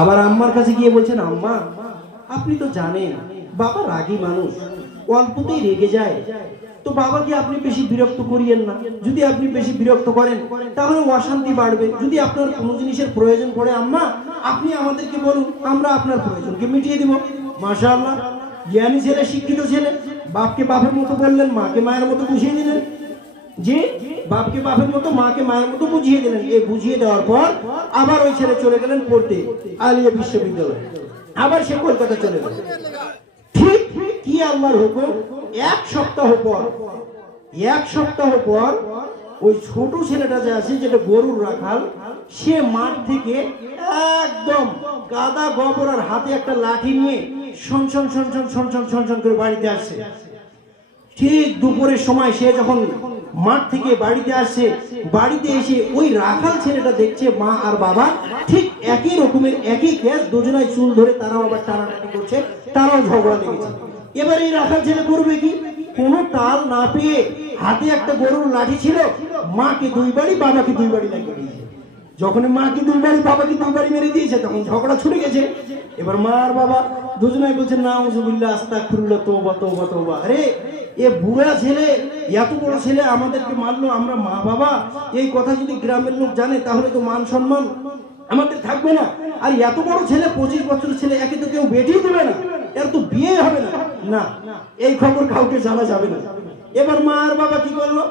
আবার আম্মার কাছে গিয়ে বলছেন, আম্মা আপনি তো জানেন বাবা রাগী মানুষ, অল্পতেই রেগে যায়, তো বাবাকে আপনি বেশি বিরক্ত করিয়েন না। যদি আপনি বেশি বিরক্ত করেন তাহলে অশান্তি বাড়বে। যদি আপনার কোনো জিনিসের প্রয়োজন পড়ে আম্মা, আপনি আমাদেরকে বলুন, আমরা আপনার প্রয়োজনকে মিটিয়ে দিব। মাশাআল্লাহ, জ্ঞানী ছেলে, শিক্ষিত ছেলে। বাপকে বাপের মতো বললেন, মাকে মায়ের মতো বুঝিয়ে দিলেন। যে বাপকে বাপের মতো, মাকে মায়ের মতো বুঝিয়ে দিলেন। এই বুঝিয়ে দেওয়ার পর আবার ওই ছেলে চলে গেলেন পড়তে আলিয়া বিশ্ববিদ্যালয়ে। আবার সে কলকাতা চলে গেল। ঠিক কি আল্লাহর হুকুম, এক সপ্তাহ পর ওই ছোট ছেলেটা যে আছে, যেটা গরুর রাখাল, সে মাঠ থেকে একদম গাদা গোবর আর হাতে একটা লাঠি নিয়ে সনসন করে বাড়িতে আসছে। ঠিক দুপুরের সময় সে যখন মাঠ থেকে বাড়িতে আসছে, বাড়িতে এসে ওই রাখাল ছেলেটা দেখছে মা আর বাবা ঠিক একই রকমের, একই কেস, দুজনায় চুল ধরে তারাও আবার টানাটানি করছে, তারাও ঝগড়া লেগেছে। এবার এই রাখাল ছেলে করবে কি, কোনো তাল না পেয়ে হাতে একটা গরুর লাঠি ছিল, মাকে 2 বাড়ি বাবাকে 2 বাড়ি লাগিয়ে দিয়েছে। যখন মাকে 2 বাড়ি বাবাকে 2 বাড়ি মেরে দিয়েছে, তখন ঝগড়া ছুটে গেছে। এবার মা আর বাবা দুজনাই বলছে, নাউজুবিল্লাহ, আস্তাগফিরুল্লাহ, তওবা তওবা তওবা। আরে এ বুড়া ছেলে, এত বড় ছেলে আমাদেরকে মারলো, আমরা মা বাবা, এই কথা যদি গ্রামের লোক জানে তাহলে তো মান সম্মান আমাদের থাকবে না। আর এত বড় ছেলে, 25 বছরের ছেলে, একে তো কেউ বেটিয়ে দেবে না, এর তো বিয়ে হবে না। না, এই খবর কাউকে জানা যাবে না। এবার মা আর বাবা কি করলো,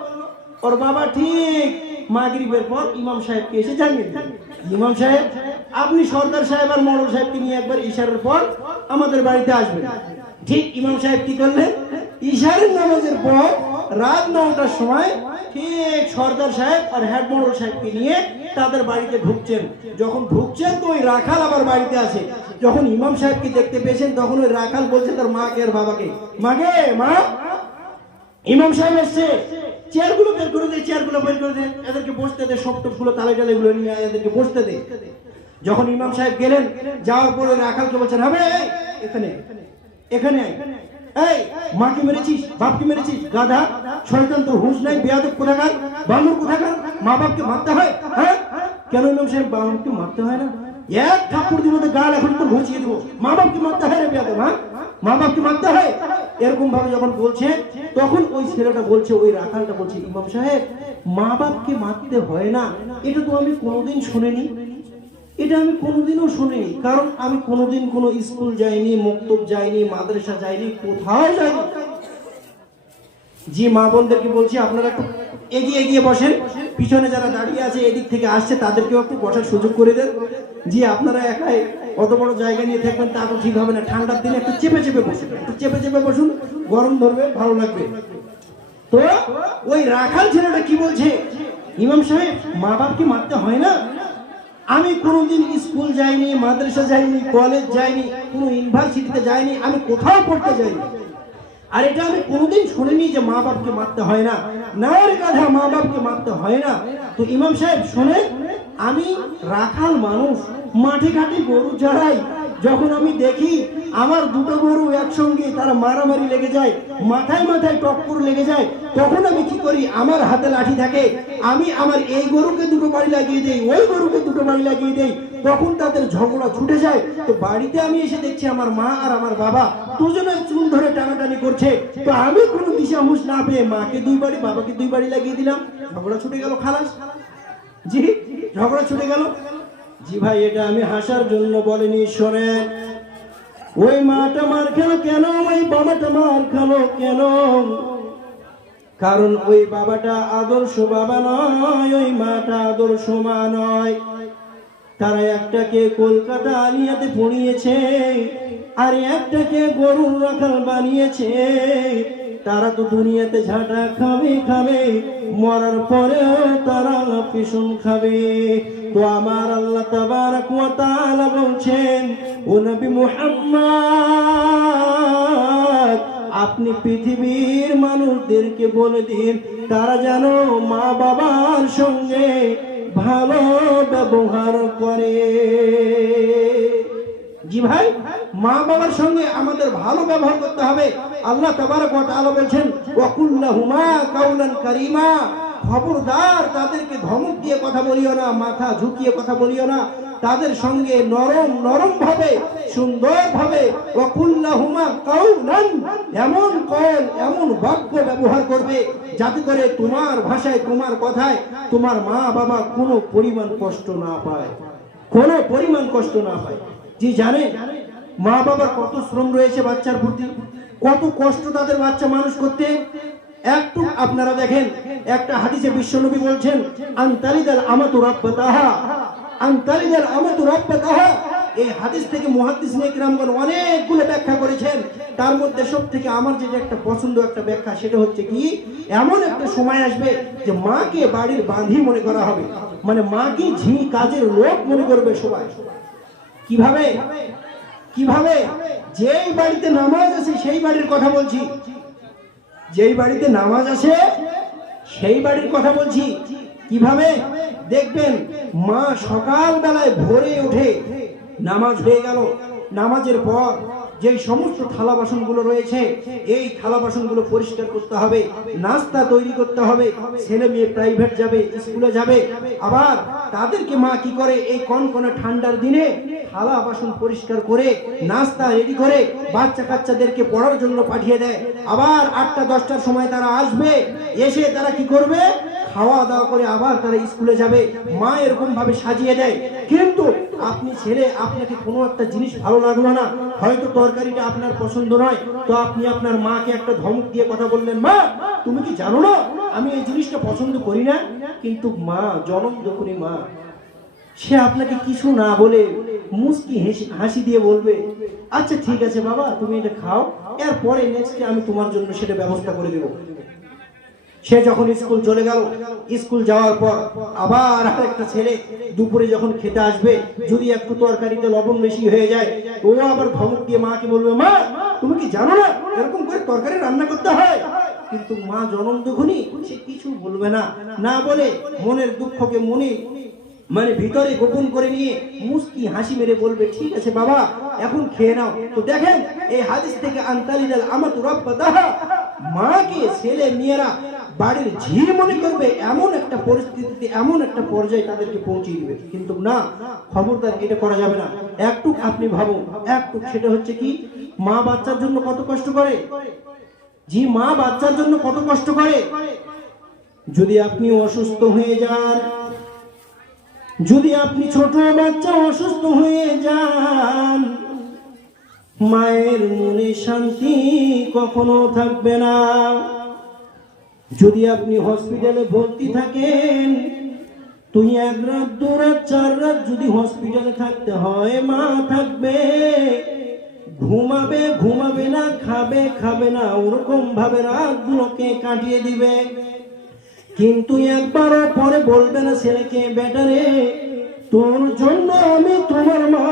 ওর বাবা ঠিক মাগরিবের পর ইমাম সাহেবকে এসে জানিয়ে দিলেন, ইমাম সাহেব আপনি সর্দার সাহেব আর মডল সাহেবকে নিয়ে একবার ইশারের পর আমাদের বাড়িতে আসবেন। ঠিক ইমাম সাহেব কি করলেন, ইশারের নামাজের পর রাত 9টার সময় ঠিক সর্দার সাহেব আর হেড মডল সাহেবকে নিয়ে তাদের বাড়িতে ঢুকছেন। যখন ঢুকছেন তো ওই রাখাল আবার বাড়িতে আছে। যখন ইমাম সাহেবকে দেখতে পেয়েছেন, তখন ওই রাখাল বলছে তার মাকে আর বাবাকে, মাকে, মা, ইমাম সাহেব এসছে, চেয়ারগুলো বের করে দে, চেয়ারগুলো বের করে দে, এদেরকে বসতে দে, সপ্তগুলো তালে টালে গুলো নিয়ে এদেরকে বসতে দে। যখন ইমাম সাহেব গেলেন, যাওয়ার পরে রাখালকে বলছেন, হবে এখানে এখানে এই মাকে মেরেছিস, বাপকে মেরেছিস, গাধা, শয়তান, তোর হুঁশ নাই, বেয়াদব কোথাকার, বানর কোথাকার, মা বাপকে মারতে হয়? হ্যাঁ, কেন ইমাম সাহেব বাপকে মারতে হয় না? এক থাপ্পড় দিব তো গাল এখন তো ঘুষিয়ে দিব, মা বাপকে মারতে হয় রে বেয়াদব, হ্যাঁ, মা বাপকে মারতে হয়। এরকম ভাবে যখন বলছে, তখন ওই ছেলেটা বলছে, ওই রাখালটা বলছে, ইমাম সাহেব মা বাপকে মারতে হয় না, এটা তো আমি কোনোদিন শুনিনি, এটা আমি কোনোদিনও শুনিনি। কারণ আমি কোনোদিন কোনো স্কুল যাইনি, মক্তব যাইনি, মাদ্রাসা যাইনি, কোথাও যাইনি। জি, মা বোনদেরকে বলছি, আপনারা একটু এগিয়ে এগিয়ে বসেন, পিছনে যারা দাঁড়িয়ে আছে এদিক থেকে আসছে তাদেরকেও একটু বসার সুযোগ করে দেন। জি, আপনারা একাই অত বড় জায়গা নিয়ে থাকবেন তা তো ঠিক হবে না। ঠান্ডার দিনে একটু চেপে চেপে বসুন, একটু চেপে চেপে বসুন, গরম ধরবে, ভালো লাগবে। তো ওই রাখাল ছেলেটা কি বলছে, ইমাম সাহেব মা বাপকে মারতে হয় না, আমি কোনোদিন স্কুল যাইনি, মাদ্রাসা যাইনি, কলেজ যাইনি, কোনো ইউনিভার্সিটিতে যাইনি, আমি কোথাও পড়তে যাইনি, আর এটা আমি কোনোদিন শুনিনি যে মা বাপকে মারতে হয় না। না রে গাধা, মা বাপকে মারতে হয় না। তো ইমাম সাহেব শোনেন, আমি রাখাল মানুষ, মাঠে ঘাটে গরু চড়াই, যখন আমি দেখি আমার দুটো গরু একসঙ্গে তারা মারামারি লেগে যায়, মাথায় মাথায় টক্কর লেগে যায়, তখন আমি কি করি, আমার হাতে লাঠি থাকে, আমি আমার এই গরুকে 2 বাড়ি লাগিয়ে দেই, ওই গরুকে 2 বাড়ি লাগিয়ে দেই, তখন তাদের ঝগড়া ছুটে যায়। তো বাড়িতে আমি এসে দেখছি আমার মা আর আমার বাবা দুজনে চুল ধরে টানাটানি করছে, তো আমি কোনো দিশাহুঁশ না পেয়ে মাকে 2 বাড়ি বাবাকে 2 বাড়ি লাগিয়ে দিলাম, ঝগড়া ছুটে গেল, খালাস। জি, ঝগড়া ছুটে গেল। জি ভাই, এটা আমি হাসার জন্য বলিনি, শোনেন, ওই মাটা মার খেলো কেন, ওই বাবাটা মার খেলো কেন? কারণ ওই বাবাটা আদর্শ বাবা নয়, ওই মাটা আদর্শ মা নয়। তারা একটাকে কলকাতা আলিয়াতে পড়িয়েছে, আর একটাকে গরুর রাখাল বানিয়েছে। তারা তো দুনিয়াতে ঝাঁটা খাবে খাবে, মরার পরেও তারা পিছন খাবে। তো আমার আল্লাহ তাবারক ওয়া তাআলা বলছেন, ও নবী মুহাম্মদ, আপনি পৃথিবীর মানুষদেরকে বলে দিন, তারা যেন মা বাবার সঙ্গে ভালো ব্যবহার করে। জি ভাই, মা বাবার সঙ্গে আমাদের ভালো ব্যবহার করতে হবে। আল্লাহ তাবারক ওয়া তাআলা বলেন, ওয়া কুল্লাহুমা কাওলান কারীমা, খবরদার তাদেরকে ধমক দিয়ে কথা বলিও না, মাথা ঝুঁকিয়ে কথা বলিও না। তাদের সঙ্গে নরম নরম ভাবে, সুন্দর ভাবে, ওয়াকুল্লাহুমা কাউলান, এমন কল, এমন বাক্য ব্যবহার করবে যাতে করে তোমার ভাষায়, তোমার কথায় তোমার মা বাবা কোনো পরিমাণ কষ্ট না পায়, কোনো পরিমাণ কষ্ট না পায়। জি জানে মা বাবার কত শ্রম রয়েছে বাচ্চার প্রতি, কত কষ্ট তাদের বাচ্চা মানুষ করতে। একটু আপনারা দেখেন, একটা হাদিসে বিশ্বনবী বলছেন, আনতালিদাল আমাতু রাব্বাতাহা, আনতালিদাল আমাতু রাব্বাতাহা। এই হাদিস থেকে মুহাদ্দিসিনে কিরামগণ অনেকগুলো ব্যাখ্যা করেছেন। তার মধ্যে সবথেকে আমার যেটা একটা পছন্দ একটা ব্যাখ্যা, সেটা হচ্ছে কি, এমন একটা সময় আসবে যে মাকে বাড়ির বাঁধি মনে করা হবে, মানে মাকে ঝি কাজের লোক মনে করবে সবাই। কিভাবে? কিভাবে? যেই বাড়িতে নামাজ আছে সেই বাড়ির কথা বলছি, যেই বাড়িতে নামাজ আছে সেই বাড়ির কথা বলছি। কিভাবে? দেখবেন মা সকাল বেলায় ভোরে উঠে, নামাজ হয়ে গেল, নামাজের পর যে সমস্ত থালা বাসনগুলো রয়েছে এই থালা বাসনগুলো পরিষ্কার করতে হবে, নাস্তা তৈরি করতে হবে, ছেলে মেয়ে প্রাইভেট যাবে, স্কুলে যাবে। আবার তাদেরকে মা কি করে, এই কনকনে ঠান্ডার দিনে থালা বাসন পরিষ্কার করে নাস্তা রেডি করে বাচ্চা কাচ্চাদেরকে পড়ার জন্য পাঠিয়ে দেয়। আবার 8টা 10টার সময় তারা আসবে, এসে তারা কি করবে, খাওয়া দাওয়া করে আবার তারা স্কুলে যাবে। মা এরকম ভাবে সাজিয়ে দেয়। কিন্তু আপনি ছেলে, আপনাকে কোনো একটা জিনিস ভালো লাগলো না, হয়তো তরকারিটা আপনার পছন্দ নয়, তো আপনি আপনার মাকে একটা ধমক দিয়ে কথা বললেন, মা তুমি কি জানো না আমি এই জিনিসটা পছন্দ করি না। কিন্তু মা, জনম যখনই মা, সে আপনাকে কিছু না বলে মুস্কি হাসি দিয়ে বলবে, আচ্ছা ঠিক আছে বাবা তুমি এটা খাও, এরপরে নেক্সটে আমি তোমার জন্য সেটা ব্যবস্থা করে দেবো। সে যখন স্কুল চলে গেল, স্কুল যাওয়ার পর আবার একটা ছেলে দুপুরে যখন খেতে আসবে, যদি একটু তরকারিতে লবণ বেশি হয়ে যায়, ও আবার ধমক দিয়ে মাকে বলবে, মা তুমি কি জানো না এরকম করে তরকারি রান্না করতে হয়। কিন্তু মা জনম দুঃখী, সে কিছু বলবে না, না বলে মনের দুঃখকে মনে মানে ভিতরে গোপন করে নিয়ে মুস্কি হাসি মেরে বলবে, ঠিক আছে বাবা এখন খেয়ে নাও। তো দেখেন এই হাদিস থেকে আনতালিদাল আমাতু রাব্বাতাহা, মাকে ছেলে মেয়েরা বাড়ির ঝি মনে করবে, এমন একটা পরিস্থিতিতে, এমন একটা পর্যায়ে তাদেরকে পৌঁছে দিবে। কিন্তু না, খবরদার এটা করা যাবে না। একটু আপনি ভাবুন, একটু, সেটা হচ্ছে কি, মা বাচ্চার জন্য কত কষ্ট করে। জি, মা বাচ্চার জন্য কত কষ্ট করে। যদি আপনি অসুস্থ হয়ে যান, যদি আপনি ছোট বাচ্চা অসুস্থ হয়ে যান, মায়ের মনে শান্তি কখনো থাকবে না। যদি আপনি হসপিটালে ভর্তি থাকেন, তুই 1 রাত 2 রাত 4 রাত যদি হসপিটালে থাকতে হয়, মা থাকবে, ঘুমাবে ঘুমাবে না, খাবে খাবে না, ওরকম ভাবে রাতগুলোকে কাটিয়ে দিবে। কিন্তু একবারও পরে বলবে না ছেলেকে, বেটা রে তোর জন্য আমি তোমার মা